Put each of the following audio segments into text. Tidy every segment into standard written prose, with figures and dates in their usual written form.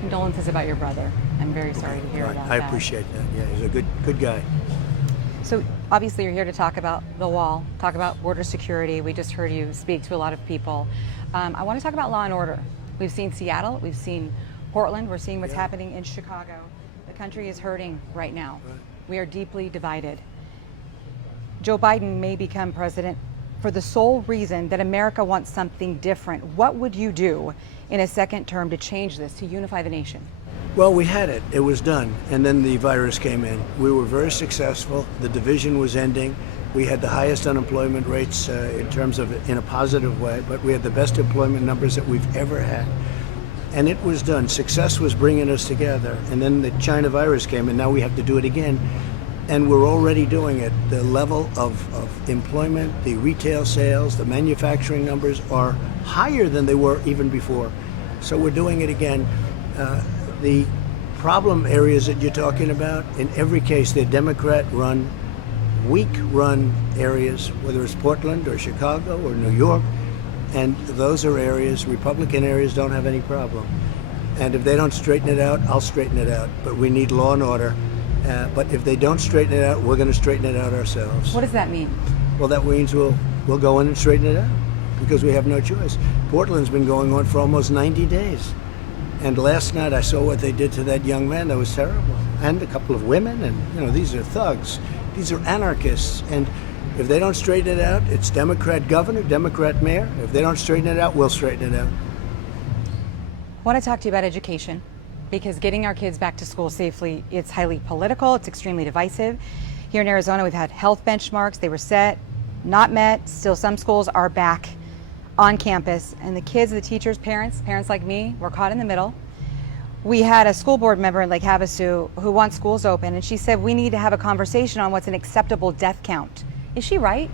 condolences about your brother. I'm very sorry to hear Right. about I that. appreciate that. Yeah, he's a good guy. So obviously you're here to talk about the wall, talk about border security. We just heard you speak to a lot of people. I want to talk about law and order. We've seen Seattle, we've seen Portland, we're seeing what's happening in Chicago. The country is hurting right now. Right. We are deeply divided. Joe Biden may become president for the sole reason that America wants something different. What would you do in a second term to change this, to unify the nation? Well, we had it. It was done. And then the virus came in. We were very successful. The division was ending. We had the highest unemployment rates in terms of in a positive way, but we had the best employment numbers that we've ever had. And it was done. Success was bringing us together. And then the China virus came, and now we have to do it again. And we're already doing it. The level of employment, the retail sales, the manufacturing numbers are higher than they were even before. So we're doing it again. The problem areas that you're talking about, in every case, they're Democrat-run, weak-run areas, whether it's Portland or Chicago or New York, and those are areas, Republican areas don't have any problem. And if they don't straighten it out, I'll straighten it out. But we need law and order. But if they don't straighten it out, we're going to straighten it out ourselves. What does that mean? Well, that means we'll go in and straighten it out because we have no choice. Portland's been going on for almost 90 days. And last night I saw what they did to that young man. That was terrible. And a couple of women, and these are thugs. These are anarchists. And if they don't straighten it out, it's Democrat governor, Democrat mayor. If they don't straighten it out, we'll straighten it out. I want to talk to you about education, because getting our kids back to school safely, it's highly political, it's extremely divisive. Here in Arizona, we've had health benchmarks. They were set, not met. Still, some schools are back on campus, and the kids, the teachers, parents like me, were caught in the middle. We had a school board member in Lake Havasu who wants schools open, and she said we need to have a conversation on what's an acceptable death count. Is she right?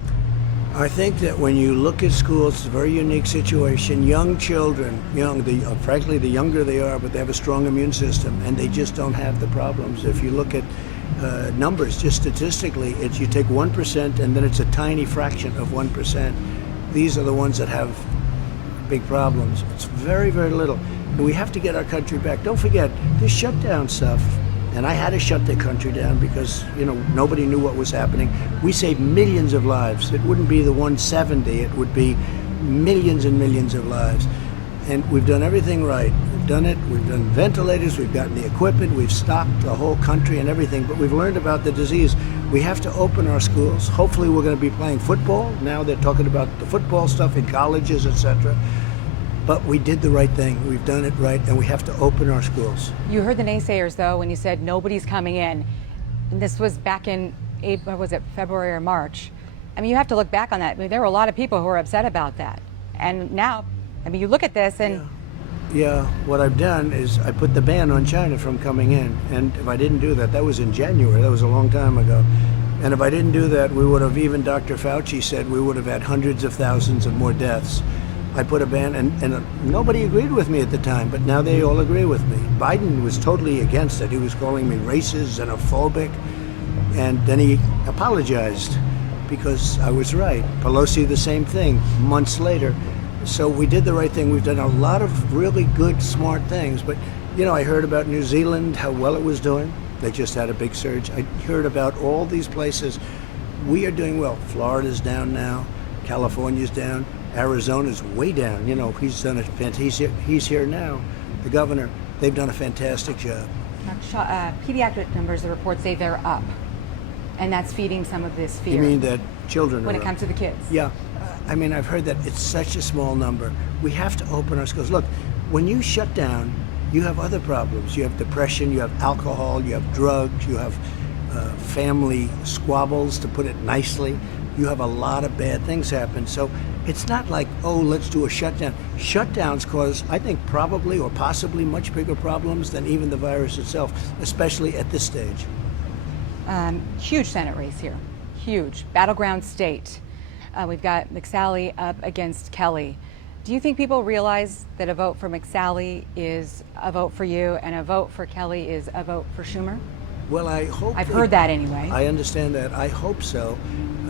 I think that when you look at schools, it's a very unique situation. Young children, frankly, the younger they are, but they have a strong immune system, and they just don't have the problems. If you look at numbers, just statistically, you take 1%, and then it's a tiny fraction of 1%. These are the ones that have big problems. It's very, very little. And we have to get our country back. Don't forget, this shutdown stuff, and I had to shut the country down because, nobody knew what was happening. We saved millions of lives. It wouldn't be the 170, it would be millions and millions of lives. And we've done everything right. We've done it, we've done ventilators, we've gotten the equipment, we've stocked the whole country and everything, but we've learned about the disease. We have to open our schools. Hopefully we're going to be playing football. Now they're talking about the football stuff in colleges, etc. But we did the right thing. We've done it right, and we have to open our schools. You heard the naysayers, though, when you said nobody's coming in. And this was back in, February or March. I mean, you have to look back on that. I mean, there were a lot of people who were upset about that. And now, you look at this and... Yeah, what I've done is I put the ban on China from coming in. And if I didn't do that, that was in January, that was a long time ago. And if I didn't do that, we would have, even Dr. Fauci said, we would have had hundreds of thousands of more deaths. I put a ban, and nobody agreed with me at the time, but now they all agree with me. Biden was totally against it. He was calling me racist, xenophobic, and then he apologized because I was right. Pelosi, the same thing, months later. So we did the right thing. We've done a lot of really good, smart things. But, I heard about New Zealand, how well it was doing. They just had a big surge. I heard about all these places. We are doing well. Florida's down now. California's down. Arizona's way down. He's done he's here now. The governor, they've done a fantastic job. Pediatric numbers, the reports say they're up. And that's feeding some of this fear. You mean that children when are it comes to the kids? Yeah. I've heard that it's such a small number. We have to open our schools. Look, when you shut down, you have other problems. You have depression, you have alcohol, you have drugs, you have family squabbles, to put it nicely. You have a lot of bad things happen. So it's not like, let's do a shutdown. Shutdowns cause, I think, probably or possibly much bigger problems than even the virus itself, especially at this stage. Huge Senate race here. Huge. Battleground state. We've got McSally up against Kaley. Do you think people realize that a vote for McSally is a vote for you and a vote for Kaley is a vote for Schumer? Well, I hope. I've heard that anyway. I understand that. I hope so.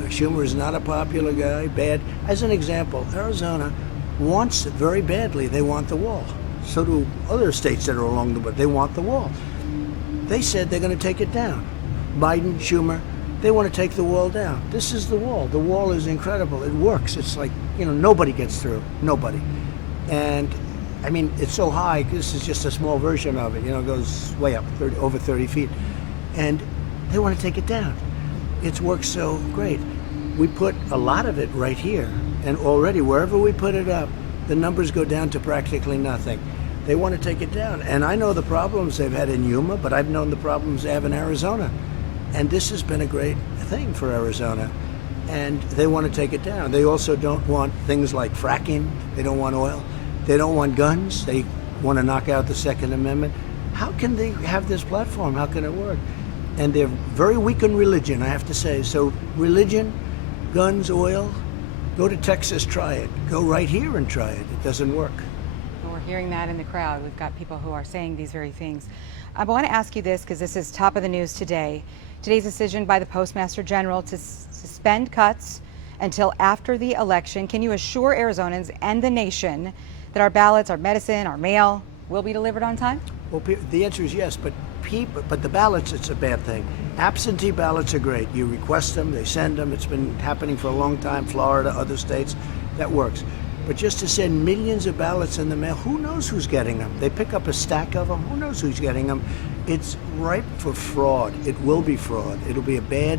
Schumer is not a popular guy, bad. As an example, Arizona wants it very badly. They want the wall. So do other states that are along the border. They want the wall. They said they're going to take it down. Biden, Yuma, they want to take the wall down. This is the wall. The wall is incredible. It works. It's like, nobody gets through. Nobody. And I mean, it's so high. This is just a small version of it. It goes way up, over 30 feet. And they want to take it down. It's worked so great. We put a lot of it right here. And already, wherever we put it up, the numbers go down to practically nothing. They want to take it down. And I know the problems they've had in Yuma, but I've known the problems they have in Arizona. And this has been a great thing for Arizona. And they want to take it down. They also don't want things like fracking. They don't want oil. They don't want guns. They want to knock out the Second Amendment. How can they have this platform? How can it work? And they're very weak on religion, I have to say. So religion, guns, oil, go to Texas, try it. Go right here and try it. It doesn't work. Well, we're hearing that in the crowd. We've got people who are saying these very things. I want to ask you this because this is top of the news today. Today's decision by the Postmaster General to suspend cuts until after the election. Can you assure Arizonans and the nation that our ballots, our medicine, our mail will be delivered on time? Well, the answer is yes, but the ballots, it's a bad thing. Absentee ballots are great. You request them, they send them. It's been happening for a long time. Florida, other states, that works. But just to send millions of ballots in the mail, who knows who's getting them? They pick up a stack of them. Who knows who's getting them? It's ripe for fraud. It will be fraud. It'll be a bad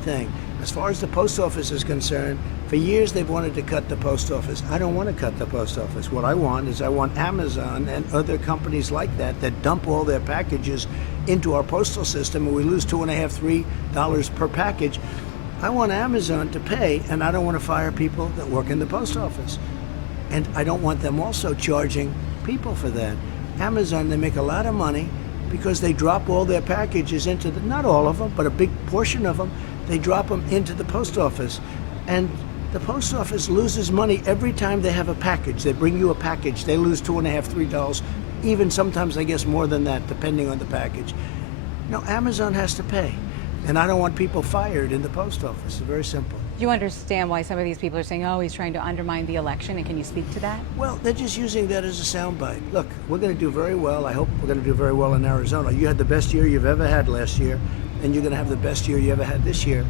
thing. As far as the post office is concerned, for years they've wanted to cut the post office. I don't want to cut the post office. What I want is Amazon and other companies like that dump all their packages into our postal system, and we lose $2.5, $3 per package. I want Amazon to pay, and I don't want to fire people that work in the post office. And I don't want them also charging people for that. Amazon, they make a lot of money because they drop all their packages into not all of them, but a big portion of them, they drop them into the post office. And the post office loses money every time they have a package. They bring you a package, they lose $2.5, $3, even sometimes I guess more than that, depending on the package. No, Amazon has to pay. And I don't want people fired in the post office. It's very simple. Do you understand why some of these people are saying, oh, he's trying to undermine the election? And can you speak to that? Well, they're just using that as a soundbite. Look, we're going to do very well. I hope we're going to do very well in Arizona. You had the best year you've ever had last year, and you're going to have the best year you ever had this year.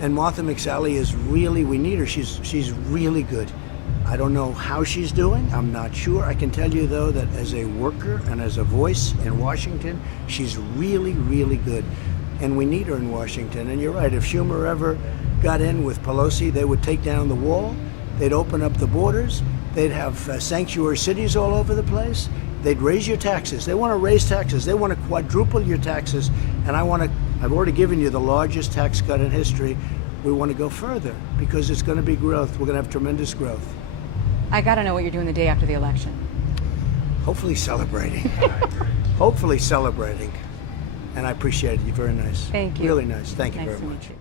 And Martha McSally is really, we need her. She's really good. I don't know how she's doing. I'm not sure. I can tell you, though, that as a worker and as a voice in Washington, she's really, really good. And we need her in Washington. And you're right, if Schumer ever got in with Pelosi, they would take down the wall, they'd open up the borders, they'd have sanctuary cities all over the place, they'd raise your taxes. They want to raise taxes. They want to quadruple your taxes. And I've already given you the largest tax cut in history. We want to go further because it's going to be growth. We're going to have tremendous growth. I got to know what you're doing the day after the election. Hopefully celebrating. Hopefully celebrating. And I appreciate it. You're very nice. Thank you. Really nice. Thank you Nice very to meet much. you.